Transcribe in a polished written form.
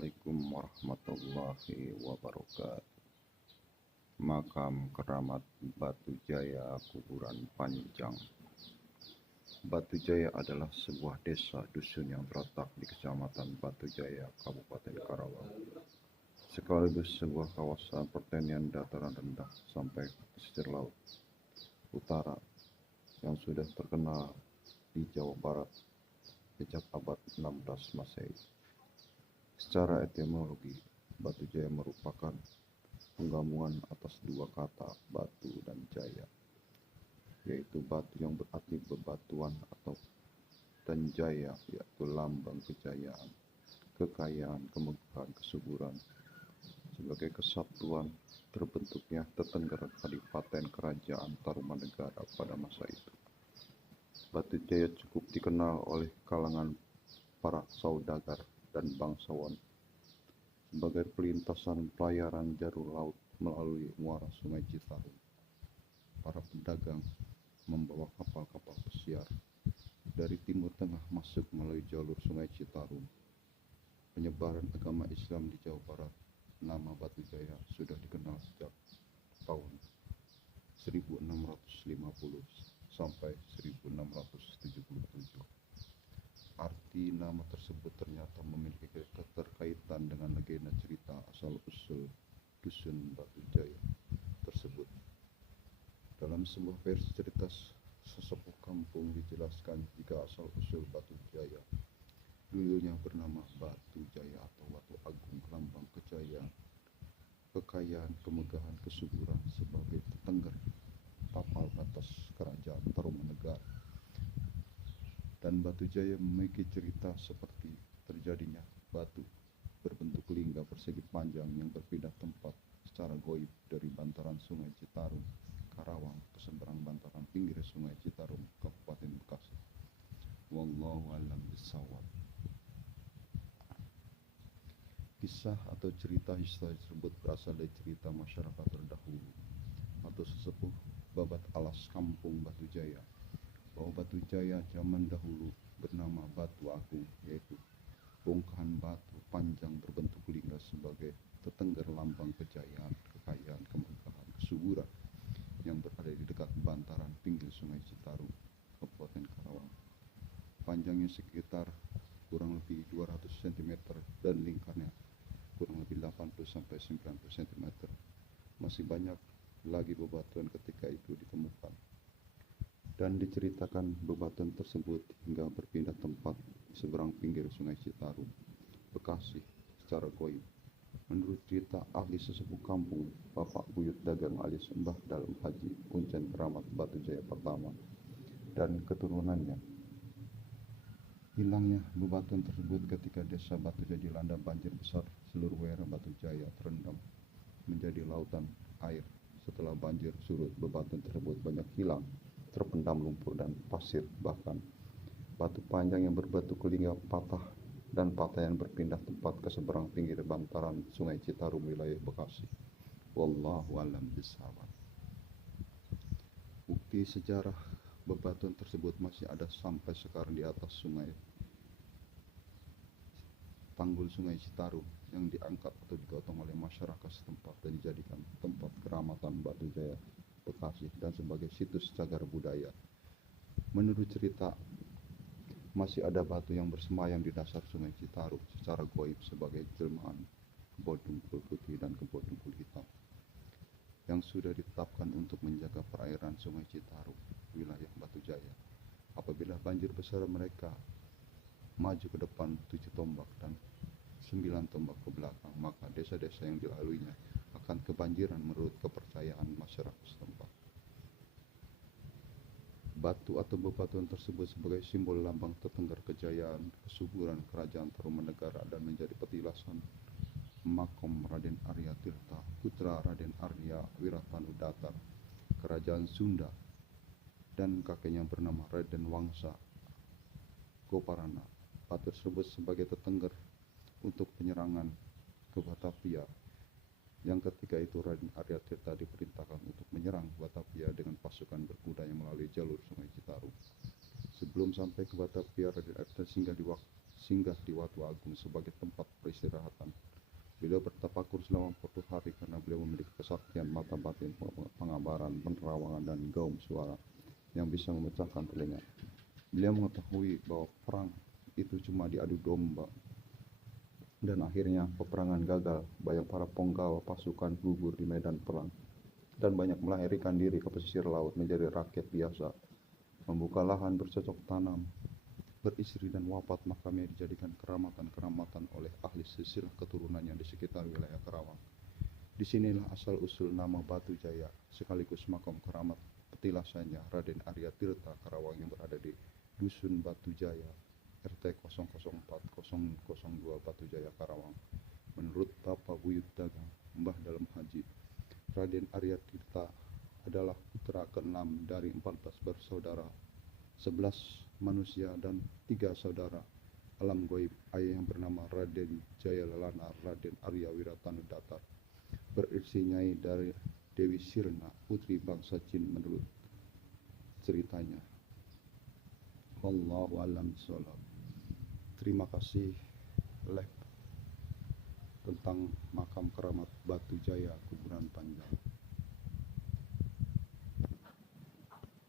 Assalamualaikum warahmatullahi wabarakatuh. Makam Keramat Batu Jaya Kuburan Panjang. Batu Jaya adalah sebuah desa dusun yang terletak di Kecamatan Batu Jaya, Kabupaten Karawang, sekaligus sebuah kawasan pertanian dataran rendah sampai pesisir laut utara yang sudah terkenal di Jawa Barat sejak abad 16 Masehi. Secara etimologi, Batu Jaya merupakan penggabungan atas dua kata batu dan jaya, yaitu batu yang berarti bebatuan dan jaya yaitu lambang kejayaan, kekayaan, kemegahan, kesuburan. Sebagai kesatuan terbentuknya Tetengger Kadipaten Kerajaan Tarumanegara pada masa itu. Batu Jaya cukup dikenal oleh kalangan para saudagar dan bangsawan sebagai pelintasan pelayaran jalur laut melalui muara Sungai Citarum. Para pedagang membawa kapal-kapal pesiar dari Timur Tengah masuk melalui jalur Sungai Citarum. Penyebaran agama Islam di Jawa Barat, nama Batu Jaya sudah dikenal sejak tahun 1650 sampai 1677. Arti nama tersebut ternyata memiliki keterkaitan dengan legenda cerita asal-usul dusun Batu Jaya tersebut. Dalam sebuah versi cerita sesepuh kampung dijelaskan jika asal-usul Batu Jaya dulunya bernama Batu Jaya atau Watu Agung, lambang kejayaan, kekayaan, kemegahan, kesuburan sebagai tetengger tapal batas kerajaan Tarumanegara. Dan Batu Jaya memiliki cerita seperti terjadinya batu berbentuk lingga persegi panjang yang berpindah tempat secara goib dari bantaran Sungai Citarum, Karawang ke seberang bantaran pinggir Sungai Citarum, Kabupaten Bekasi. Wallahu a'lam bishawab. Kisah atau cerita historis tersebut berasal dari cerita masyarakat terdahulu atau sesepuh babat alas kampung Batu Jaya, bahwa Batu Jaya zaman dahulu bernama Batu Agung, yaitu bongkahan batu panjang berbentuk lingga sebagai tetengger lambang kejayaan, kekayaan, kemegahan, kesuburan yang berada di dekat bantaran pinggir Sungai Citarum, Kabupaten Karawang. Panjangnya sekitar kurang lebih 200 cm dan lingkarnya kurang lebih 80 sampai 90 cm. Masih banyak lagi bebatuan ketika itu ditemukan. Dan diceritakan bebatuan tersebut hingga berpindah tempat di seberang pinggir Sungai Citarum, Bekasi secara goib. Menurut cerita ahli sesepuh kampung, Bapak Buyut Dagang alias Mbah Dalem Haji Kuncen Keramat Batu Jaya pertama dan keturunannya. Hilangnya bebatuan tersebut ketika desa Batu Jaya dilanda banjir besar, seluruh wilayah Batu Jaya terendam menjadi lautan air. Setelah banjir surut, bebatuan tersebut banyak hilang, terpendam lumpur dan pasir, bahkan batu panjang yang berbentuk lingga patah dan patahan berpindah tempat ke seberang pinggir bantaran Sungai Citarum, wilayah Bekasi. Wallahu a'lam bishawab. Bukti sejarah bebatuan tersebut masih ada sampai sekarang di atas tanggul Sungai Citarum yang diangkat atau digotong oleh masyarakat setempat dan dijadikan tempat keramatan Batu Jaya Bekasi dan sebagai situs cagar budaya. Menurut cerita, masih ada batu yang bersemayam di dasar Sungai Citarum secara goib sebagai jelmaan kebo dungkul putih dan kebo dungkul hitam yang sudah ditetapkan untuk menjaga perairan Sungai Citarum, wilayah Batu Jaya. Apabila banjir besar, mereka maju ke depan 7 tombak dan 9 tombak ke belakang, maka desa-desa yang dilaluinya akan kebanjiran menurut kepercayaan masyarakat setempat. Batu atau bebatuan tersebut sebagai simbol lambang tetengger kejayaan, kesuburan kerajaan Tarumanegara dan menjadi petilasan makom Raden Arya Tirta, putra Raden Arya Wiratanudatar, kerajaan Sunda, dan kakeknya bernama Raden Wangsa Goparana. Batu tersebut sebagai tetengger untuk penyerangan ke Batavia, yang ketika itu Raden Arya Tirta diperintahkan untuk menyerang Batavia dengan pasukan berkuda yang melalui jalur Sungai Citarum. Sebelum sampai ke Batavia, Raden Arya Tirta singgah di Watu Agung sebagai tempat peristirahatan. Beliau bertafakur selama 40 hari karena beliau memiliki kesaktian mata batin, pengabaran, penerawangan, dan gaung suara yang bisa memecahkan telinga. Beliau mengetahui bahwa perang itu cuma diadu domba, dan akhirnya peperangan gagal. Banyak para penggawa pasukan gugur di medan perang, dan banyak melarikan diri ke pesisir laut menjadi rakyat biasa, membuka lahan bercocok tanam, beristri, dan wafat makamnya dijadikan keramatan-keramatan oleh ahli silsilah keturunannya di sekitar wilayah Karawang. Disinilah asal-usul nama Batu Jaya sekaligus makam keramat petilasannya Raden Arya Tirta Karawang yang berada di Dusun Batu Jaya, RT 004002 Batu Jaya Karawang. Menurut Bapak Buyut Dagang, Mbah Dalam Haji, Raden Arya Tirta adalah putra ke-6 dari 14 bersaudara, 11 manusia dan 3 saudara alam goib. Ayah yang bernama Raden Jaya Lelana Raden Arya Wiratanu Datar beristri Nyai dari Dewi Sirna, putri bangsa Jin menurut ceritanya. Wallahu a'lam bishawab. Terima kasih tentang makam keramat Batu Jaya Kuburan Panjang.